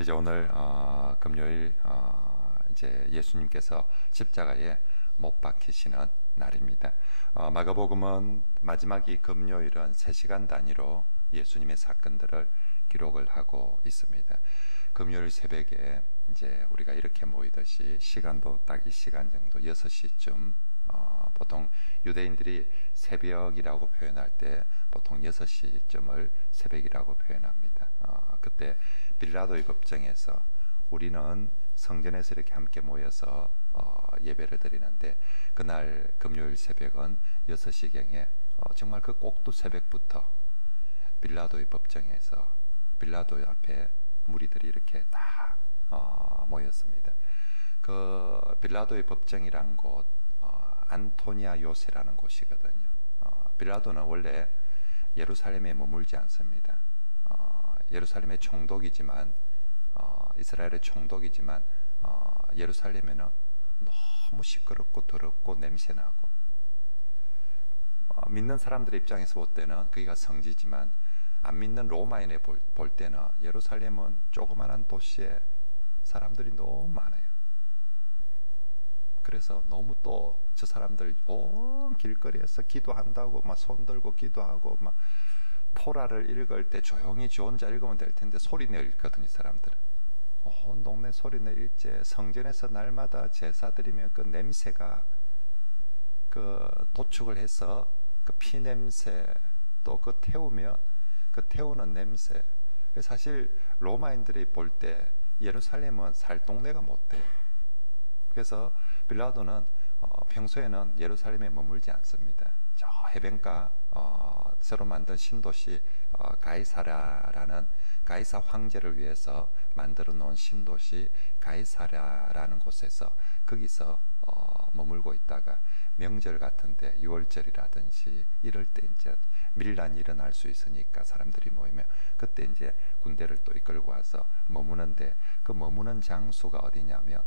이제 오늘 금요일 이제 예수님께서 십자가에 못 박히시는 날입니다. 마가복음은 마지막 이 금요일은 3시간 단위로 예수님의 사건들을 기록을 하고 있습니다. 금요일 새벽에 이제 우리가 이렇게 모이듯이 시간도 딱 이 시간 정도 6시쯤 보통 유대인들이 새벽이라고 표현할 때 보통 6시쯤을 새벽이라고 표현합니다. 그때 빌라도의 법정에서 우리는 성전에서 이렇게 함께 모여서 예배를 드리는데 그날 금요일 새벽은 6시경에 정말 그 꼭두 새벽부터 빌라도의 법정에서 빌라도 앞에 무리들이 이렇게 다 모였습니다. 그 빌라도의 법정이란 곳 안토니아 요새라는 곳이거든요. 빌라도는 원래 예루살렘에 머물지 않습니다. 예루살렘의 총독이지만 이스라엘의 총독이지만 예루살렘에는 너무 시끄럽고 더럽고 냄새나고 믿는 사람들의 입장에서 볼 때는 거기가 성지지만 안 믿는 로마인의 볼 때는 예루살렘은 조그마한 도시에 사람들이 너무 많아요. 그래서 너무 또 저 사람들 온 길거리에서 기도한다고 막 손 들고 기도하고 막 토라를 읽을 때 조용히 지 혼자 읽으면 될 텐데 소리내 읽거든. 이 사람들은 온 동네 소리내 읽지. 성전에서 날마다 제사 드리면 그 냄새가 그 도축을 해서 그 피 냄새 또 그 태우면 그 태우는 냄새. 사실 로마인들이 볼 때 예루살렘은 살 동네가 못 돼요. 그래서 빌라도는 평소에는 예루살렘에 머물지 않습니다. 저 해변가 새로 만든 신도시 가이사랴라는 가이사 황제를 위해서 만들어 놓은 신도시 가이사랴라는 곳에서 거기서 머물고 있다가 명절 같은데 6월절이라든지 이럴 때 이제 밀란이 일어날 수 있으니까 사람들이 모이면 그때 이제 군대를 또 이끌고 와서 머무는데 그 머무는 장소가 어디냐면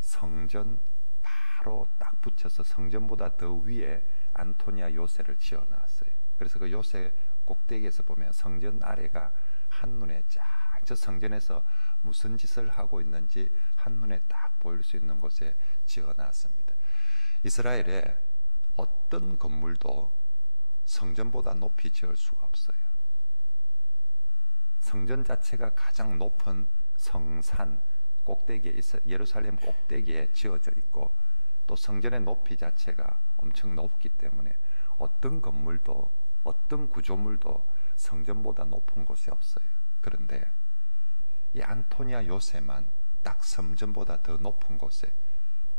성전 바로 딱 붙여서 성전보다 더 위에 안토니아 요새를 지어놨어요. 그래서 그 요새 꼭대기에서 보면 성전 아래가 한눈에 쫙 저 성전에서 무슨 짓을 하고 있는지 한눈에 딱 보일 수 있는 곳에 지어놨습니다. 이스라엘에 어떤 건물도 성전보다 높이 지을 수가 없어요. 성전 자체가 가장 높은 성산 꼭대기에 예루살렘 꼭대기에 지어져 있고 또 성전의 높이 자체가 엄청 높기 때문에 어떤 건물도 어떤 구조물도 성전보다 높은 곳이 없어요. 그런데 이 안토니아 요새만 딱 성전보다 더 높은 곳에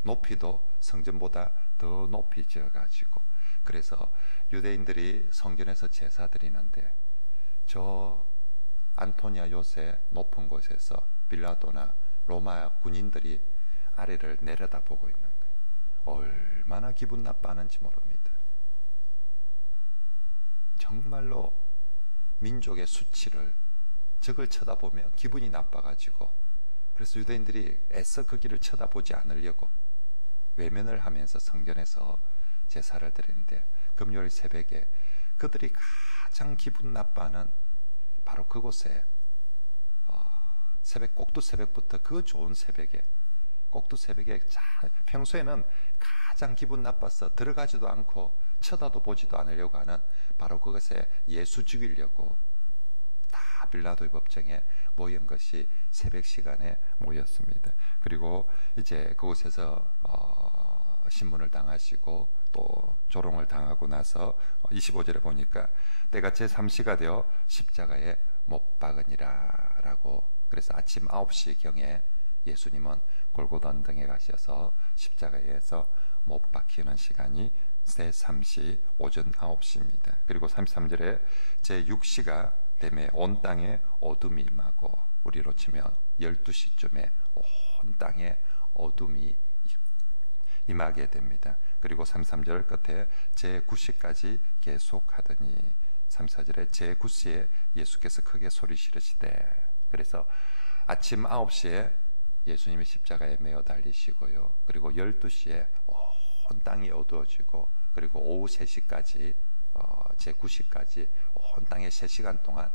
높이도 성전보다 더 높이 지어가지고 그래서 유대인들이 성전에서 제사 드리는데 저 안토니아 요새 높은 곳에서 빌라도나 로마 군인들이 아래를 내려다보고 있는 거예요. 얼마나 기분 나빠하는지 모릅니다. 정말로 민족의 수치를 적을 쳐다보면 기분이 나빠가지고 그래서 유대인들이 애써 그 길을 쳐다보지 않으려고 외면을 하면서 성전에서 제사를 드리는데 금요일 새벽에 그들이 가장 기분 나빠하는 바로 그곳에 새벽 꼭두 새벽부터 그 좋은 새벽에 꼭두 새벽에 평소에는 가장 기분 나빠서 들어가지도 않고 쳐다도 보지도 않으려고 하는 바로 그것에 예수 죽이려고 다 빌라도의 법정에 모인 것이 새벽 시간에 모였습니다. 그리고 이제 그곳에서 신문을 당하시고 또 조롱을 당하고 나서 25절에 보니까 때가 제3시가 되어 십자가에 못 박으니라 라고 그래서 아침 9시경에 예수님은 골고다 언덕에 가셔서 십자가에서 못 박히는 시간이 제3시 오전 9시입니다. 그리고 33절에 제6시가 되매 온 땅에 어둠이 임하고 우리로 치면 12시쯤에 온 땅에 어둠이 임하게 됩니다. 그리고 33절 끝에 제9시까지 계속하더니 34절에 제9시에 예수께서 크게 소리 지르시되 그래서 아침 9시에 예수님이 십자가에 매어 달리시고요. 그리고 12시에 온 땅이 어두워지고 그리고 오후 3시까지 제9시까지 온 땅에 3시간 동안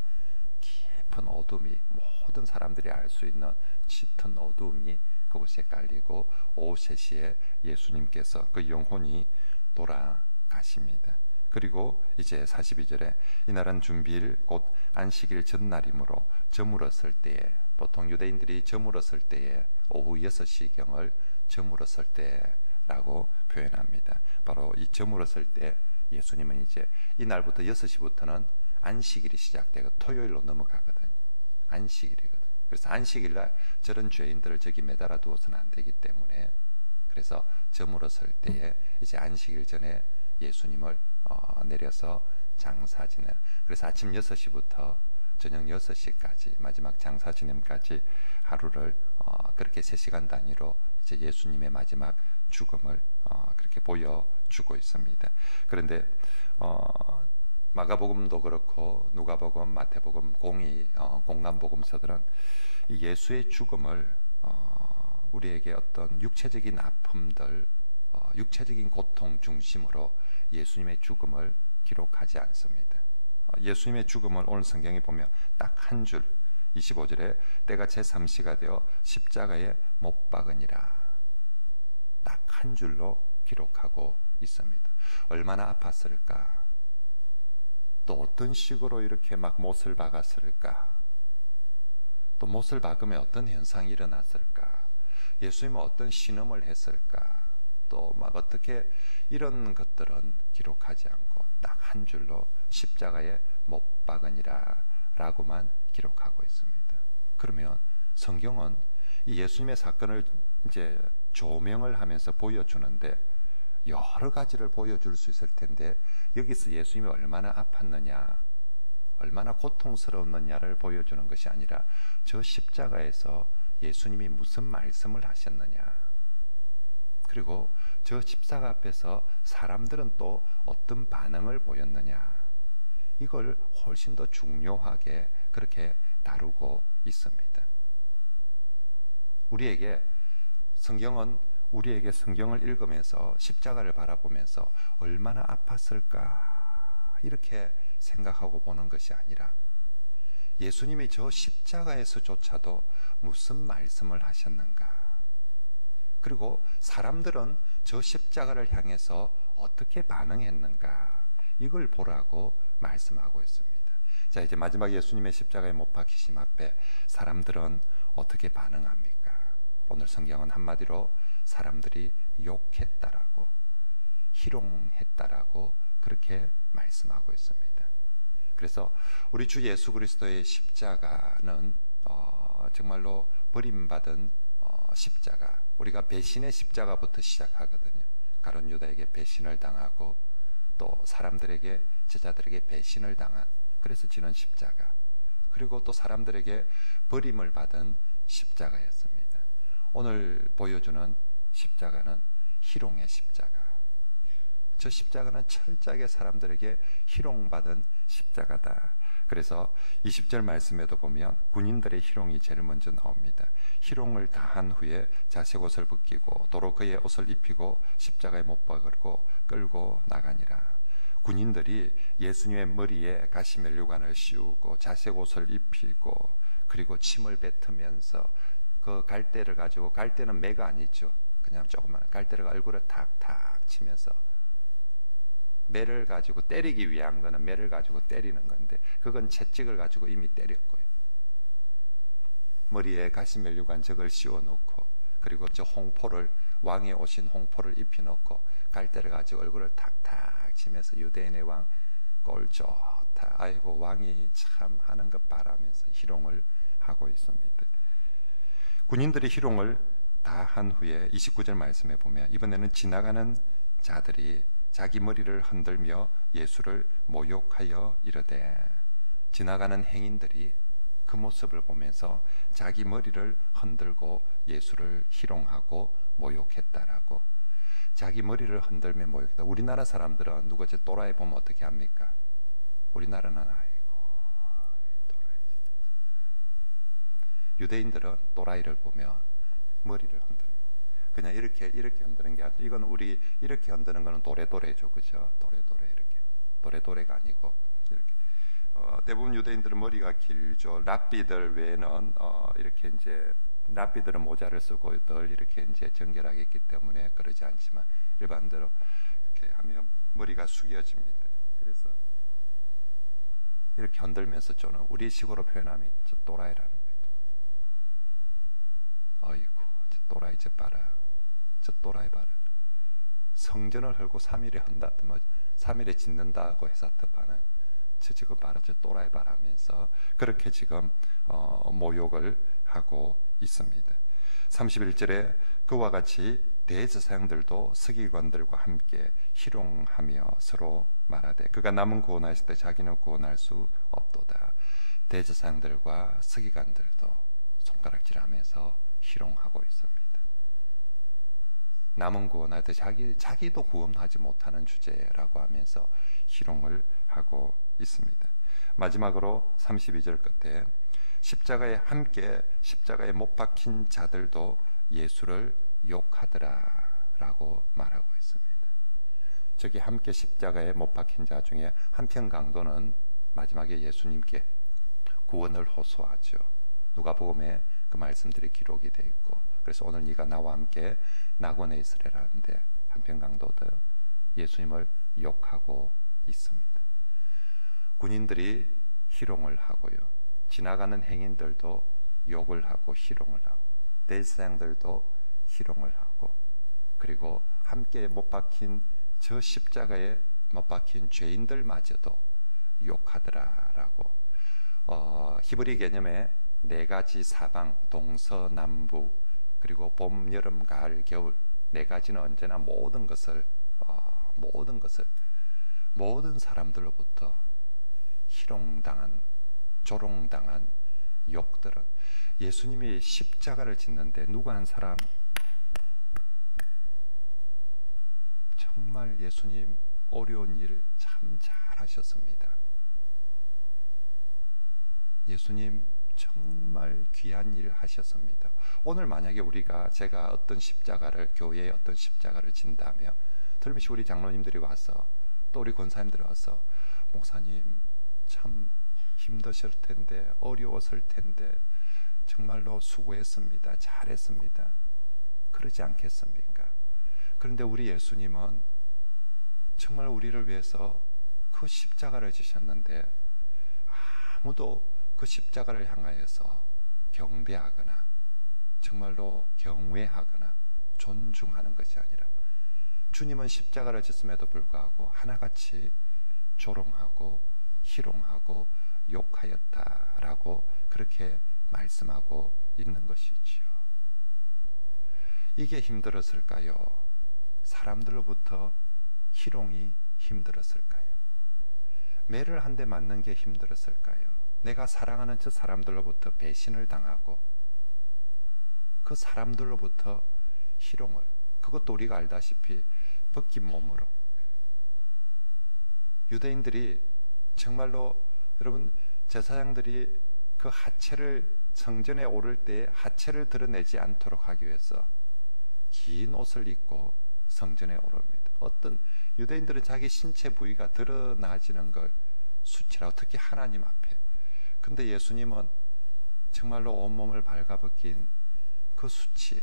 깊은 짙은 어둠이, 모든 사람들이 알 수 있는 짙은 어둠이 그곳에 깔리고 오후 3시에 예수님께서 그 영혼이 돌아가십니다. 그리고 이제 42절에 이날은 준비일 곧 안식일 전날이므로 저물었을 때에, 보통 유대인들이 저물었을 때에 오후 6시경을 저물었을 때라고 표현합니다. 바로 이 저물었을 때 예수님은 이제 이날부터 6시부터는 안식일이 시작되고 토요일로 넘어가거든요. 안식일이거든요. 그래서 안식일날 저런 죄인들을 저기 매달아 두어서는 안 되기 때문에, 그래서 저물었을 때에 이제 안식일 전에 예수님을 내려서 장사 지내. 그래서 아침 6시부터 저녁 6시까지 마지막 장사 지냄까지 하루를 그렇게 3시간 단위로 이제 예수님의 마지막 죽음을 그렇게 보여주고 있습니다. 그런데 마가복음도 그렇고 누가복음, 마태복음, 공간복음서들은 이 예수의 죽음을 우리에게 어떤 육체적인 아픔들, 육체적인 고통 중심으로 예수님의 죽음을 기록하지 않습니다. 예수님의 죽음을 오늘 성경에 보면 딱 한 줄, 25절에 때가 제3시가 되어 십자가에 못 박으니라, 딱 한 줄로 기록하고 있습니다. 얼마나 아팠을까? 또 어떤 식으로 이렇게 막 못을 박았을까? 또 못을 박으면 어떤 현상이 일어났을까? 예수님은 어떤 신음을 했을까? 또 막 어떻게, 이런 것들은 기록하지 않고 딱 한 줄로 십자가에 못 박으니라 라고만 기록하고 있습니다. 그러면 성경은 이 예수님의 사건을 이제 조명을 하면서 보여주는데 여러 가지를 보여줄 수 있을 텐데, 여기서 예수님이 얼마나 아팠느냐, 얼마나 고통스러웠느냐를 보여주는 것이 아니라 저 십자가에서 예수님이 무슨 말씀을 하셨느냐, 그리고 저 십자가 앞에서 사람들은 또 어떤 반응을 보였느냐, 이걸 훨씬 더 중요하게 그렇게 다루고 있습니다. 우리에게 성경을 읽으면서 십자가를 바라보면서 얼마나 아팠을까 이렇게 생각하고 보는 것이 아니라 예수님이 저 십자가에서조차도 무슨 말씀을 하셨는가, 그리고 사람들은 저 십자가를 향해서 어떻게 반응했는가, 이걸 보라고 말씀하고 있습니다. 자, 이제 마지막 예수님의 십자가에 못 박히심 앞에 사람들은 어떻게 반응합니까? 오늘 성경은 한마디로 사람들이 욕했다라고, 희롱했다라고 그렇게 말씀하고 있습니다. 그래서 우리 주 예수 그리스도의 십자가는 정말로 버림받은 십자가, 우리가 배신의 십자가부터 시작하거든요. 가룟 유다에게 배신을 당하고 또 사람들에게, 제자들에게 배신을 당한, 그래서 지는 십자가, 그리고 또 사람들에게 버림을 받은 십자가였습니다. 오늘 보여주는 십자가는 희롱의 십자가, 저 십자가는 철저하게 사람들에게 희롱받은 십자가다. 그래서 20절 말씀에도 보면 군인들의 희롱이 제일 먼저 나옵니다. 희롱을 다한 후에 자색 옷을 벗기고 도로 그의 옷을 입히고 십자가에 못 박으고 끌고 나가니라. 군인들이 예수님의 머리에 가시멜류관을 씌우고 자색 옷을 입히고 그리고 침을 뱉으면서 그 갈대를 가지고, 갈대는 매가 아니죠, 그냥 조그만 갈대를 얼굴에 탁탁 치면서, 매를 가지고 때리기 위한 거는 매를 가지고 때리는 건데 그건 채찍을 가지고 이미 때렸고요. 머리에 가시멜류관 저걸 씌워놓고, 그리고 저 홍포를, 왕의 오신 홍포를 입혀놓고 갈대를 가지고 얼굴을 탁탁 치면서 유대인의 왕 꼴 좋다, 아이고 왕이 참 하는 것 바라면서 희롱을 하고 있습니다. 군인들이 희롱을 다 한 후에 29절 말씀에 보면 이번에는 지나가는 자들이 자기 머리를 흔들며 예수를 모욕하여 이르되, 지나가는 행인들이 그 모습을 보면서 자기 머리를 흔들고 예수를 희롱하고 모욕했다라고. 자기 머리를 흔들며 모욕했다. 우리나라 사람들은 누가 제 또라이 보면 어떻게 합니까? 우리나라는 유대인들은 또라이를 보면 머리를 흔듭니다. 그냥 이렇게 흔드는 게 아니라, 이건 우리 이렇게 흔드는 거는 도레도레죠, 그죠? 도레도레, 이렇게 도레도레가 아니고 이렇게 대부분 유대인들은 머리가 길죠. 랍비들 외에는 이렇게 이제 랍비들은 모자를 쓰고 늘 이렇게 이제 정결하게 했기 때문에 그러지 않지만 일반대로 이렇게 하면 머리가 숙여집니다. 그래서 이렇게 흔들면서 쪼는 우리식으로 표현하면 저 또라이라는 거예요. 어이구, 저 또라이 저 봐라. 저 또라이 봐라. 성전을 헐고 3일에 한다, 뭐 3일에 짓는다고 해서 뜻하는 저 지금 봐라, 저 또라이 봐라 하면서 그렇게 지금 모욕을 하고 있습니다. 31절에 그와 같이 대제사장들도 서기관들과 함께 희롱하며 서로 말하되 그가 남은 구원하실 때 자기는 구원할 수 없도다. 대제사장들과 서기관들도 손가락질하면서 희롱하고 있습니다. 남은 구원할 때 자기도 구원하지 못하는 주제라고 하면서 희롱을 하고 있습니다. 마지막으로 32절 끝에 십자가에 함께 십자가에 못 박힌 자들도 예수를 욕하더라라고 말하고 있습니다. 저기 함께 십자가에 못 박힌 자 중에 한편 강도는 마지막에 예수님께 구원을 호소하죠. 누가복음에 그 말씀들이 기록이 되어 있고, 그래서 오늘 네가 나와 함께 낙원에 있으리라 하는데 한편 강도들 예수님을 욕하고 있습니다. 군인들이 희롱을 하고요. 지나가는 행인들도 욕을 하고 희롱을 하고 대제사장들도 희롱을 하고, 그리고 함께 못 박힌 저 십자가에 못 박힌 죄인들마저도 욕하더라라고. 히브리 개념에 네 가지 사방, 동서남북, 그리고 봄, 여름, 가을, 겨울 네 가지는 언제나 모든 사람들로부터 희롱당한, 조롱당한 욕들은 예수님이 십자가를 짓는데 누구 한 사람 정말 예수님 어려운 일 참 잘하셨습니다. 예수님 정말 귀한 일 하셨습니다. 오늘 만약에 제가 어떤 십자가를, 교회에 어떤 십자가를 진다면 들으면서 우리 장로님들이 와서 또 우리 권사님들이 와서 목사님 참 힘드실 텐데 어려웠을 텐데 정말로 수고했습니다. 잘했습니다. 그러지 않겠습니까? 그런데 우리 예수님은 정말 우리를 위해서 그 십자가를 지셨는데 아무도 그 십자가를 향하여서 경배하거나 정말로 경외하거나 존중하는 것이 아니라 주님은 십자가를 졌음에도 불구하고 하나같이 조롱하고 희롱하고 욕하였다라고 그렇게 말씀하고 있는 것이지요. 이게 힘들었을까요? 사람들로부터 희롱이 힘들었을까요? 매를 한 대 맞는 게 힘들었을까요? 내가 사랑하는 저 사람들로부터 배신을 당하고 그 사람들로부터 희롱을, 그것도 우리가 알다시피 벗긴 몸으로, 유대인들이 정말로 여러분 제사장들이 그 하체를 성전에 오를 때 하체를 드러내지 않도록 하기 위해서 긴 옷을 입고 성전에 오릅니다. 어떤 유대인들은 자기 신체 부위가 드러나지는 걸 수치라고, 특히 하나님 앞에. 근데 예수님은 정말로 온몸을 발가벗긴 그 수치에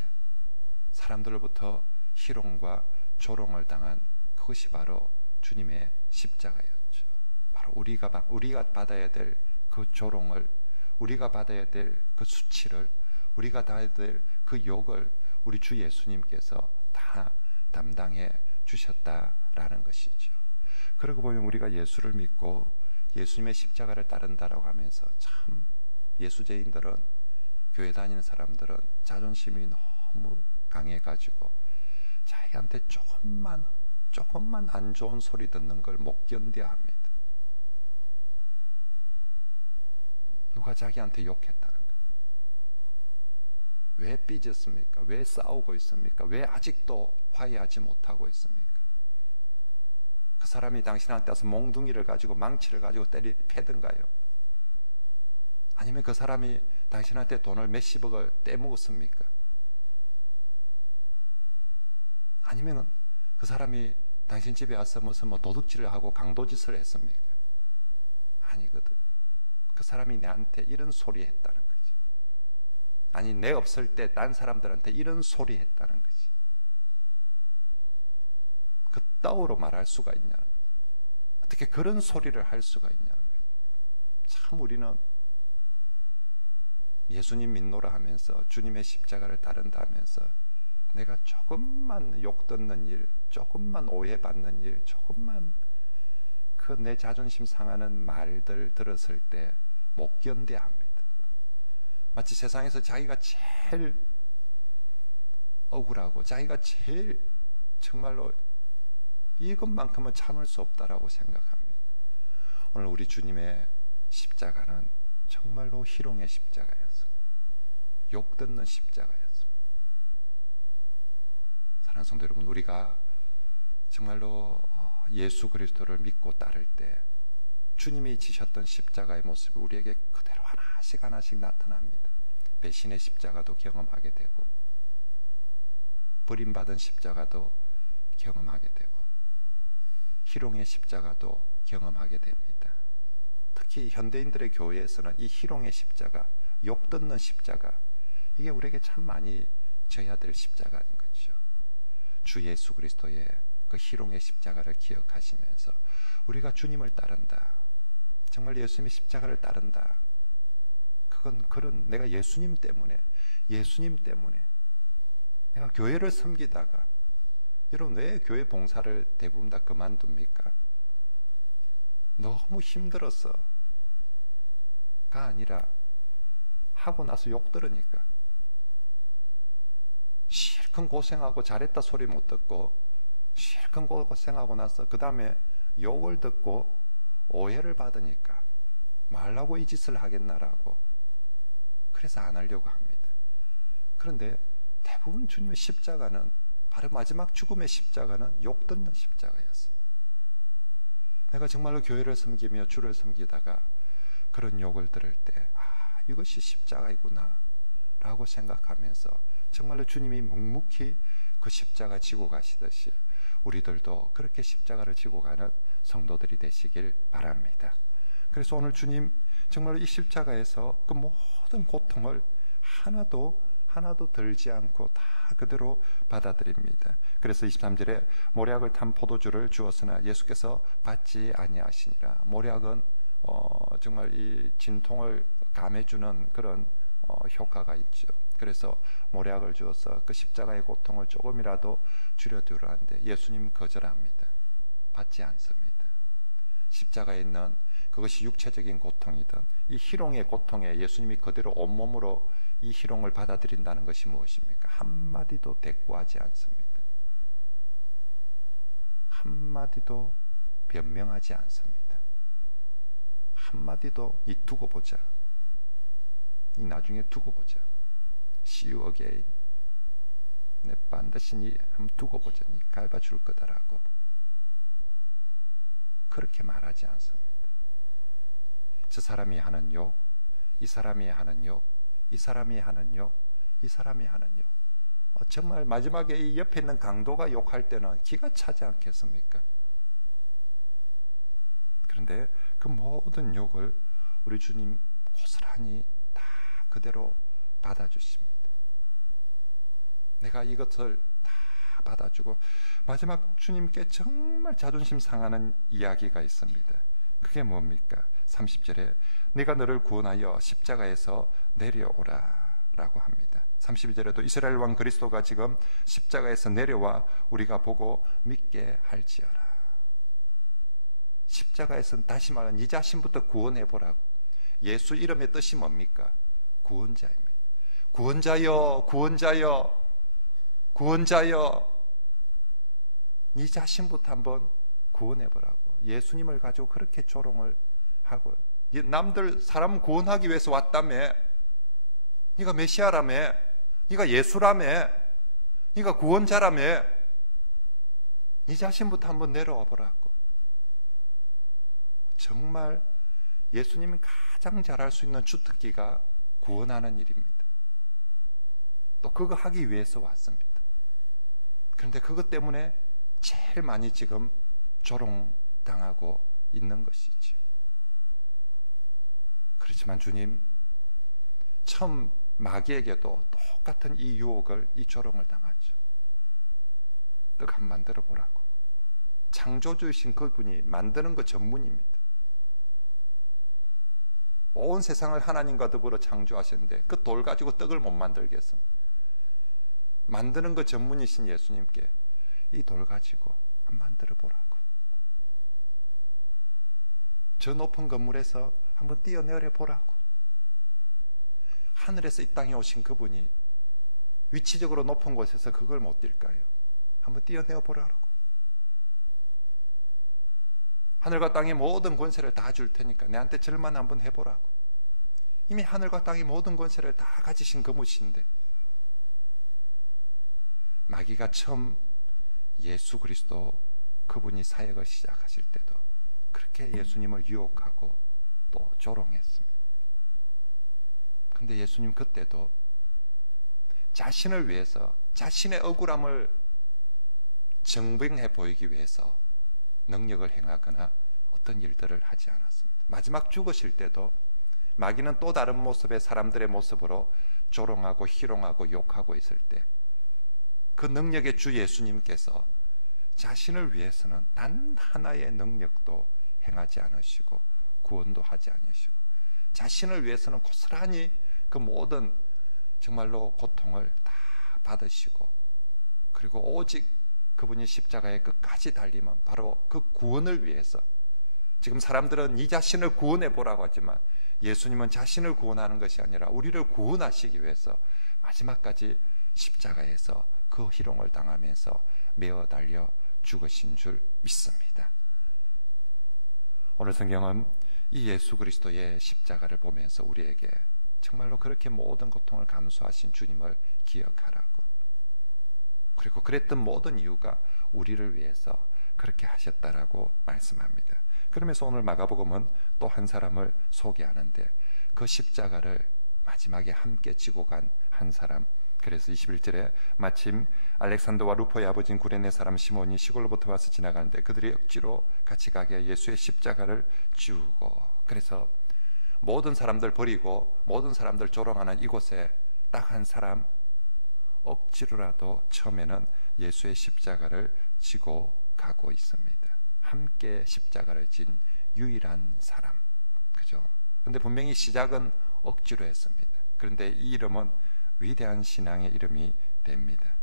사람들로부터 희롱과 조롱을 당한 그것이 바로 주님의 십자가였죠. 바로 우리가 받아야 될 그 조롱을, 우리가 받아야 될 그 수치를, 우리가 받아야 될 그 욕을 우리 주 예수님께서 다 담당해 주셨다라는 것이죠. 그러고 보면 우리가 예수를 믿고 예수님의 십자가를 따른다라고 하면서 참 예수제인들은, 교회 다니는 사람들은 자존심이 너무 강해가지고 자기한테 조금만 안 좋은 소리 듣는 걸 못 견뎌 합니다. 누가 자기한테 욕했다는 거예요. 왜 삐졌습니까? 왜 싸우고 있습니까? 왜 아직도 화해하지 못하고 있습니까? 그 사람이 당신한테 와서 몽둥이를 가지고 망치를 가지고 패든가요? 아니면 그 사람이 당신한테 돈을 몇십억을 떼먹었습니까? 아니면 그 사람이 당신 집에 와서 무슨 도둑질을 하고 강도짓을 했습니까? 아니거든. 그 사람이 내한테 이런 소리 했다는 거지. 아니, 내 없을 때 딴 사람들한테 이런 소리 했다는 거지. 그 따오로 말할 수가 있냐는 거지. 어떻게 그런 소리를 할 수가 있냐는 거지. 참 우리는 예수님 믿노라 하면서 주님의 십자가를 따른다 하면서 내가 조금만 욕 듣는 일, 조금만 오해받는 일, 조금만 그 내 자존심 상하는 말들 들었을 때 못 견뎌합니다. 마치 세상에서 자기가 제일 억울하고 자기가 제일 정말로 이것만큼은 참을 수 없다라고 생각합니다. 오늘 우리 주님의 십자가는 정말로 희롱의 십자가였습니다. 욕 듣는 십자가였습니다. 사랑하는 성도 여러분, 우리가 정말로 예수 그리스도를 믿고 따를 때 주님이 지셨던 십자가의 모습이 우리에게 그대로 하나씩 하나씩 나타납니다. 배신의 십자가도 경험하게 되고 버림받은 십자가도 경험하게 되고 희롱의 십자가도 경험하게 됩니다. 특히 현대인들의 교회에서는 이 희롱의 십자가, 욕 듣는 십자가, 이게 우리에게 참 많이 져야 될 십자가인 거죠. 주 예수 그리스도의 그 희롱의 십자가를 기억하시면서 우리가 주님을 따른다, 정말 예수님의 십자가를 따른다, 그건 내가 예수님 때문에 내가 교회를 섬기다가, 여러분 왜 교회 봉사를 대부분 다 그만둡니까? 너무 힘들어서가 아니라 하고 나서 욕 들으니까. 실컷 고생하고 잘했다 소리 못 듣고 실컷 고생하고 나서 그 다음에 욕을 듣고 오해를 받으니까 말라고 이 짓을 하겠나라고, 그래서 안 하려고 합니다. 그런데 대부분 주님의 십자가는, 바로 마지막 죽음의 십자가는 욕 듣는 십자가였어요. 내가 정말로 교회를 섬기며 주를 섬기다가 그런 욕을 들을 때 이것이 십자가이구나 라고 생각하면서 정말로 주님이 묵묵히 그 십자가 지고 가시듯이 우리들도 그렇게 십자가를 지고 가는 성도들이 되시길 바랍니다. 그래서 오늘 주님 정말로 이 십자가에서 그 모든 고통을 하나도 덜지 않고 다 그대로 받아들입니다. 그래서 23절에 모략을 탄 포도주를 주었으나 예수께서 받지 아니하시니라. 모략은 정말 이 진통을 감해주는 그런 효과가 있죠. 그래서 모략을 주어서 그 십자가의 고통을 조금이라도 줄여두라는데 예수님 거절합니다. 받지 않습니다. 십자가에 있는 그것이 육체적인 고통이든 이 희롱의 고통에 예수님이 그대로 온몸으로 이 희롱을 받아들인다는 것이 무엇입니까? 한마디도 대꾸하지 않습니다. 한마디도 변명하지 않습니다. 한마디도 니 두고 보자, 니 나중에 두고 보자, See you again, 내 반드시 니 한번 두고 보자, 니 밟아줄 거다라고 그렇게 말하지 않습니다. 저 사람이 하는 욕, 이 사람이 하는 욕, 이 사람이 하는 욕, 이 사람이 하는 욕, 정말 마지막에 이 옆에 있는 강도가 욕할 때는 기가 차지 않겠습니까? 그런데 그 모든 욕을 우리 주님 고스란히 다 그대로 받아주십니다. 내가 이것을 다 받아주고 마지막 주님께 정말 자존심 상하는 이야기가 있습니다. 그게 뭡니까? 30절에 내가 너를 구원하여 십자가에서 내려오라 라고 합니다. 32절에도 이스라엘 왕 그리스도가 지금 십자가에서 내려와 우리가 보고 믿게 할지어라. 십자가에서는 다시 말하면 이 자신부터 구원해보라고. 예수 이름의 뜻이 뭡니까? 구원자입니다. 구원자여, 구원자여, 구원자여, 네 자신부터 한번 구원해보라고. 예수님을 가지고 그렇게 조롱을 하고, 남들 사람 구원하기 위해서 왔다며, 네가 메시아라며, 네가 예수라며, 네가 구원자라며, 네 자신부터 한번 내려와 보라고. 정말 예수님이 가장 잘할 수 있는 주특기가 구원하는 일입니다. 또 그거 하기 위해서 왔습니다. 그런데 그것 때문에 제일 많이 지금 조롱당하고 있는 것이죠. 그렇지만 주님, 처음 마귀에게도 똑같은 이 유혹을, 이 조롱을 당하죠. 떡 한번 만들어 보라고. 창조주이신 그분이 만드는 거 전문입니다. 온 세상을 하나님과 더불어 창조하셨는데 그 돌 가지고 떡을 못 만들겠습니다. 만드는 거 전문이신 예수님께 이 돌 가지고 한번 만들어 보라고. 저 높은 건물에서 한번 뛰어내려 보라고. 하늘에서 이 땅에 오신 그분이 위치적으로 높은 곳에서 그걸 못 뛸까요? 한번 뛰어내어 보라고. 하늘과 땅의 모든 권세를 다 줄 테니까 내한테 절만 한번 해보라고. 이미 하늘과 땅의 모든 권세를 다 가지신 그분이신데, 마귀가 처음 예수 그리스도 그분이 사역을 시작하실 때도 그렇게 예수님을 유혹하고 또 조롱했습니다. 그런데 예수님 그때도 자신을 위해서, 자신의 억울함을 증명해 보이기 위해서 능력을 행하거나 어떤 일들을 하지 않았습니다. 마지막 죽으실 때도 마귀는 또 다른 모습의 사람들의 모습으로 조롱하고 희롱하고 욕하고 있을 때 그 능력의 주 예수님께서 자신을 위해서는 단 하나의 능력도 행하지 않으시고 구원도 하지 않으시고 자신을 위해서는 고스란히 그 모든 정말로 고통을 다 받으시고, 그리고 오직 그분이 십자가에 끝까지 달리면 바로 그 구원을 위해서, 지금 사람들은 이 자신을 구원해 보라고 하지만 예수님은 자신을 구원하는 것이 아니라 우리를 구원하시기 위해서 마지막까지 십자가에서 그 희롱을 당하면서 매어 달려 죽으신 줄 믿습니다. 오늘 성경은 이 예수 그리스도의 십자가를 보면서 우리에게 정말로 그렇게 모든 고통을 감수하신 주님을 기억하라고, 그리고 그랬던 모든 이유가 우리를 위해서 그렇게 하셨다라고 말씀합니다. 그러면서 오늘 마가복음은 또 한 사람을 소개하는데 그 십자가를 마지막에 함께 지고 간 한 사람, 그래서 21절에 마침 알렉산더와 루포의 아버지인 구레네 사람 시몬이 시골로부터 와서 지나가는데 그들이 억지로 같이 가게 예수의 십자가를 지우고, 그래서 모든 사람들 버리고 모든 사람들 조롱하는 이곳에 딱 한 사람 억지로라도 처음에는 예수의 십자가를 지고 가고 있습니다. 함께 십자가를 진 유일한 사람, 그죠? 그런데 분명히 시작은 억지로 했습니다. 그런데 이 이름은 위대한 신앙의 이름이 됩니다.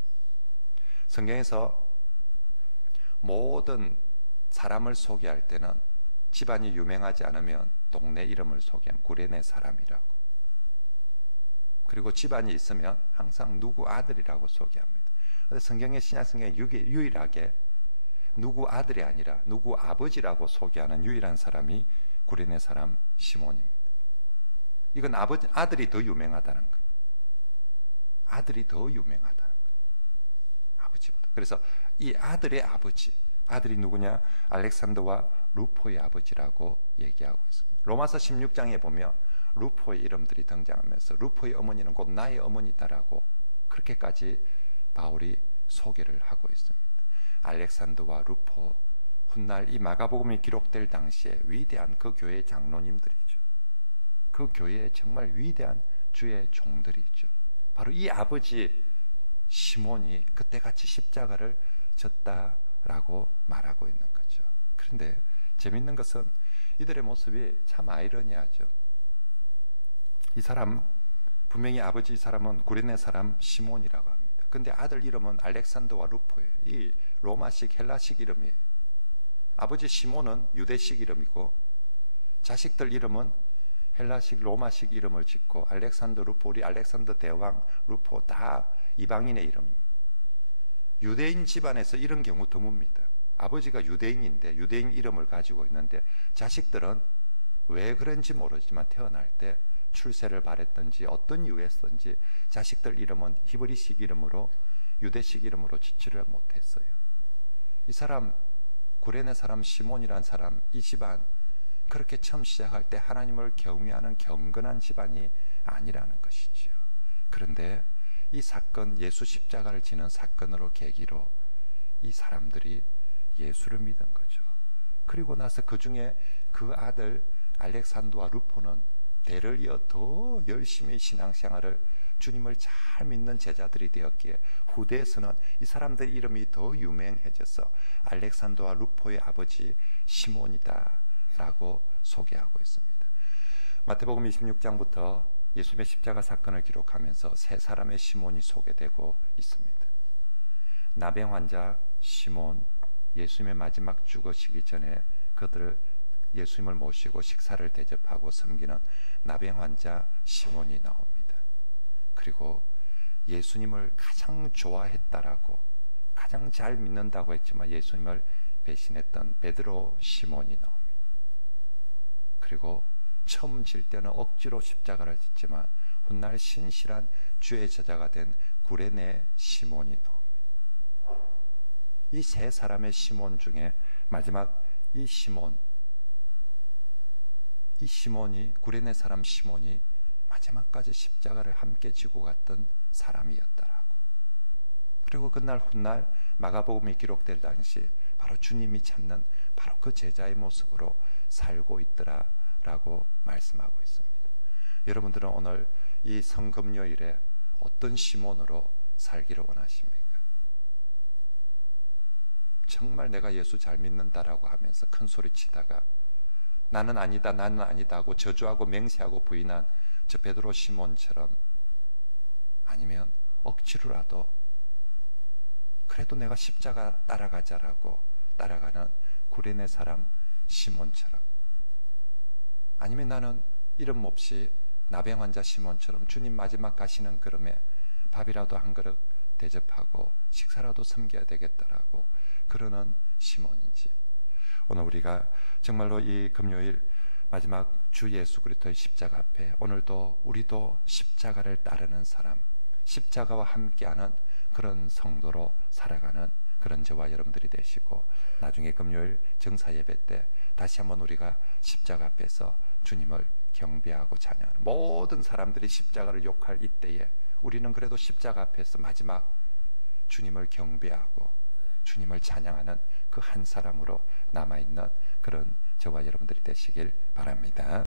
성경에서 모든 사람을 소개할 때는 집안이 유명하지 않으면 동네 이름을 소개한 구레네 사람이라고, 그리고 집안이 있으면 항상 누구 아들이라고 소개합니다. 그런데 성경의 신약 성경에 유일하게 누구 아들이 아니라 누구 아버지라고 소개하는 유일한 사람이 구레네 사람 시몬입니다. 이건 아들이 더 유명하다는 거예요. 아들이 더 유명하다는 거예요. 아버지보다. 그래서 이 아들의 아버지, 아들이 누구냐? 알렉산더와 루포의 아버지라고 얘기하고 있습니다. 로마서 16장에 보면 루포의 이름들이 등장하면서 루포의 어머니는 곧 나의 어머니다라고 그렇게까지 바울이 소개를 하고 있습니다. 알렉산더와 루포, 훗날 이 마가복음이 기록될 당시에 위대한 그 교회의 장로님들이죠. 그 교회의 정말 위대한 주의 종들이죠. 바로 이 아버지 시몬이 그때같이 십자가를 졌다라고 말하고 있는 거죠. 그런데 재밌는 것은 이들의 모습이 참 아이러니하죠. 이 사람, 분명히 아버지 사람은 구레네 사람 시몬이라고 합니다. 그런데 아들 이름은 알렉산더와 루포예요. 이 로마식 헬라식 이름이에요. 아버지 시몬은 유대식 이름이고 자식들 이름은 헬라식 로마식 이름을 짓고 알렉산더 루포, 우리 알렉산더 대왕 루포 다 이방인의 이름입니다. 유대인 집안에서 이런 경우 드뭅니다. 아버지가 유대인인데 유대인 이름을 가지고 있는데 자식들은 왜 그런지 모르지만 태어날 때 출세를 바랬던지 어떤 이유였던지 자식들 이름은 히브리식 이름으로 유대식 이름으로 짓지를 못했어요. 이 사람 구레네 사람 시몬이란 사람, 이 집안 그렇게 처음 시작할 때 하나님을 경외하는 경건한 집안이 아니라는 것이지요. 그런데 이 사건, 예수 십자가를 지는 사건으로 계기로 이 사람들이 예수를 믿은 거죠. 그리고 나서 그 중에 그 아들 알렉산더와 루포는 대를 이어 더 열심히 신앙생활을 주님을 잘 믿는 제자들이 되었기에 후대에서는 이 사람들 이름이 더 유명해져서 알렉산더와 루포의 아버지 시몬이다 라고 소개하고 있습니다. 마태복음 26장부터 예수님의 십자가 사건을 기록하면서 세 사람의 시몬이 소개되고 있습니다. 나병 환자 시몬, 예수님의 마지막 죽으시기 전에 그들을 예수님을 모시고 식사를 대접하고 섬기는 나병 환자 시몬이 나옵니다. 그리고 예수님을 가장 좋아했다라고, 가장 잘 믿는다고 했지만 예수님을 배신했던 베드로 시몬이 나옵니다. 그리고 처음 질 때는 억지로 십자가를 짓지만 훗날 신실한 주의 제자가 된 구레네 시몬이 나옵니다. 이 세 사람의 시몬 중에 마지막 이 시몬이 구레네 사람 시몬이 마지막까지 십자가를 함께 지고 갔던 사람이었다라고. 그리고 그날 훗날 마가복음이 기록될 당시 바로 주님이 찾는 바로 그 제자의 모습으로 살고 있더라라고 말씀하고 있습니다. 여러분들은 오늘 이 성금요일에 어떤 시몬으로 살기를 원하십니까? 정말 내가 예수 잘 믿는다라고 하면서 큰 소리 치다가 나는 아니다 하고 저주하고 맹세하고 부인한 저 베드로 시몬처럼, 아니면 억지로라도 그래도 내가 십자가 따라가자라고 따라가는 구레네 사람 시몬처럼, 아니면 나는 이름 없이 나병 환자 시몬처럼 주님 마지막 가시는 걸음에 밥이라도 한 그릇 대접하고 식사라도 섬겨야 되겠다라고 그러는 시몬인지, 오늘 우리가 정말로 이 금요일 마지막 주 예수 그리스도의 십자가 앞에 오늘도 우리도 십자가를 따르는 사람, 십자가와 함께하는 그런 성도로 살아가는 그런 저와 여러분들이 되시고, 나중에 금요일 정사 예배 때 다시 한번 우리가 십자가 앞에서 주님을 경배하고 찬양하는, 모든 사람들이 십자가를 욕할 이때에 우리는 그래도 십자가 앞에서 마지막 주님을 경배하고 주님을 찬양하는 그 한 사람으로 남아있는 그런 저와 여러분들이 되시길 바랍니다.